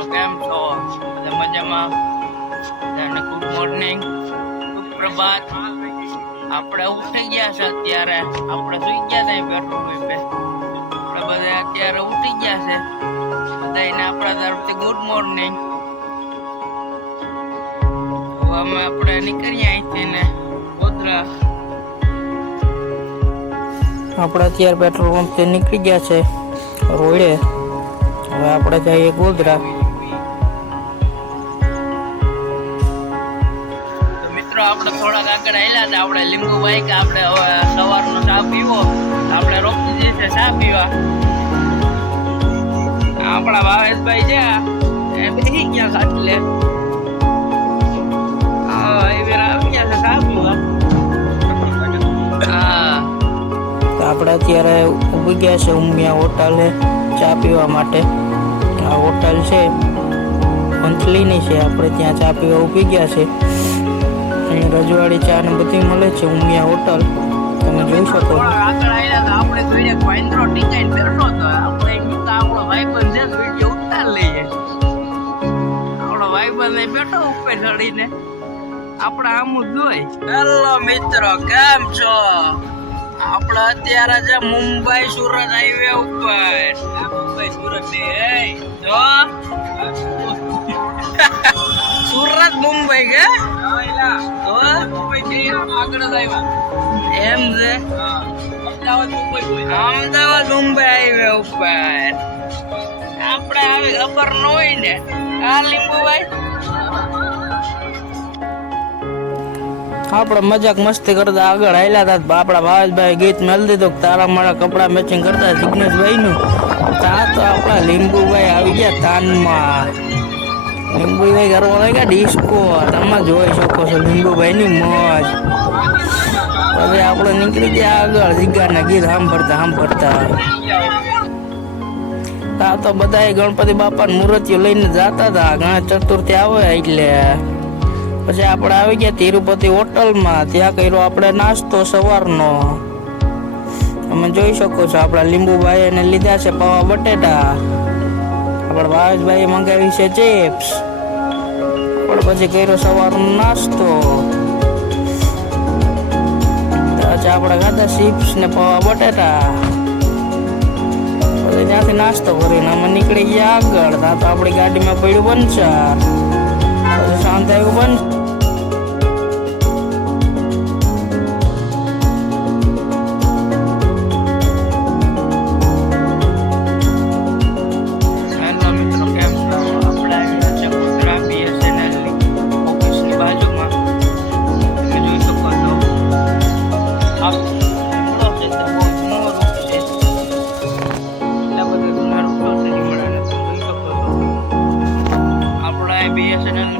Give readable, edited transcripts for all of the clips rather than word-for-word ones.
મિત્રો કેમ છો? બધા મજામાં? બધાને ગુડ મોર્નિંગ, સુપ્રભાત. આપણે ઉઠી ગયા છે અત્યારે. આપણે સુઈ ગયા હતા પેટ્રોલ પંપે. આપણે બધા અત્યારે ઉઠી ગયા છે. બધાને આપણા તરફથી ગુડ મોર્નિંગ. અમે આપણે નીકળીએ અહીંથી ને ગોધરા. આપણે અત્યારે પેટ્રોલ પંપ થી નીકળી ગયા છે રોડે. હવે આપણે જઈએ ગોધરા. તો મિત્રો આપણે થોડાક આગળ આવેલા હતા. આપણે લીંબુભાઈ કે આપણે હવે સવારનો ચા પીવો, આપણે રોકી જઈએ ચા પીવા. આપણા ભાવેશભાઈ છે એ બેસી ગયા ખાટલે. આપણે અત્યારે ઉભી ગયા છે ઉમિયા હોટલે ચા પીવા માટે. આ હોટલ છે મંથલીની છે. આપણે ત્યાં ચા પીવા ઉભી ગયા છે. અહીં રજવાડી ચા ને બધી મળે છે ઉમિયા હોટલ. તમે જોઈ શકો. આગળ આવ્યા આપણે જોઈને પાંદરો ટીકાઈને બેઠો હતો. આપણે આપણો ભાઈબંધ છે વિડીયો ઉતાર લઈએ. આપણો ભાઈબંધ બેઠો ઉપર ચડીને આપણા આમું જોઈ. હેલો મિત્રો કેમ છો? આપણે અત્યારે છે મુંબઈ સુરત હાઈવે ઉપર. મુંબઈ સુરત જો સુરત મુંબઈ કે આગળ એમ છે. અમદાવાદ મુંબઈ હાઈવે ઉપર આપણે આવી ખબર ન હોય ને. આ લીંબુભાઈ આપણે મજાક મસ્તી કરતા આગળ હાલ્યા હતા. આપણા ભાવેશભાઈ ગીત મેળ દીધું તારા મારા કપડા મેચિંગ કરતા જિગ્નેશભાઈ નું. ત્યાં તો આપણા લીંબુભાઈ આવી ગયા તાનમાં. લીંબુભાઈ કરવા લાગ્યા ડિસ્કો. તમે જોઈ શકો છો લીંબુભાઈ ની મોજ. હવે આપણે નીકળી ગયા આગળ જીગાના ગીત સાંભળતા. ત્યાં તો બધા ગણપતિ બાપાની મૂર્તિઓ લઈને જતા હતા. ગણેશ ચતુર્થી આવે એટલે પછી આપણે આવી ગયા તિરુપતિ હોટલમાં. ત્યાં કર્યો આપણે નાસ્તો સવારનો. તમે જોઈ શકો છો આપણા લીંબુભાઈ એને લીધા છે પૌવા બટેટા. આપણા ભાવેશભાઈ મંગાવી છે ચિપ્સ. આપણે પછી કર્યો સવારનો નાસ્તો. પછી આપણે ખાધા ચિપ્સ ને પૌવા બટેટા. પછી ત્યાંથી નાસ્તો કરીને અમે નીકળી ગયા આગળ. ત્યાં તો આપણી ગાડીમાં પડ્યું પંચર. પછી શાંત આવ્યું બંધ.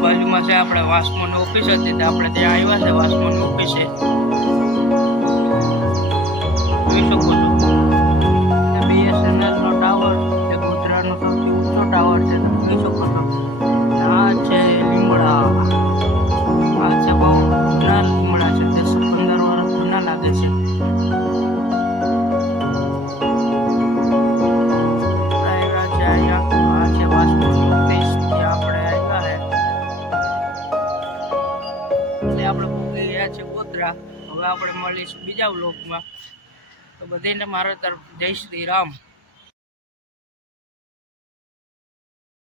બાજુમાં છે આપણે વાસ્મોની ઓફિસ હતી. આપણે ત્યાં આવ્યા છે વાસ્મોની ઓફિસે. જોઈ શકો છો BSNL નો ટાવર એ ગોધરાનો સૌથી ઊંચો ટાવર છે. તમે જોઈ શકો છો. આ છે લીમડા. આ છે બહુ જૂના લીમડા છે. 10-15 વર્ષ જૂના લાગે છે. આપણે પૂકી રહ્યા છે ગોધરા. હવે આપણે મળીશું બીજા વ્લોગમાં. તો બધાને મારા તરફ જય શ્રી રામ.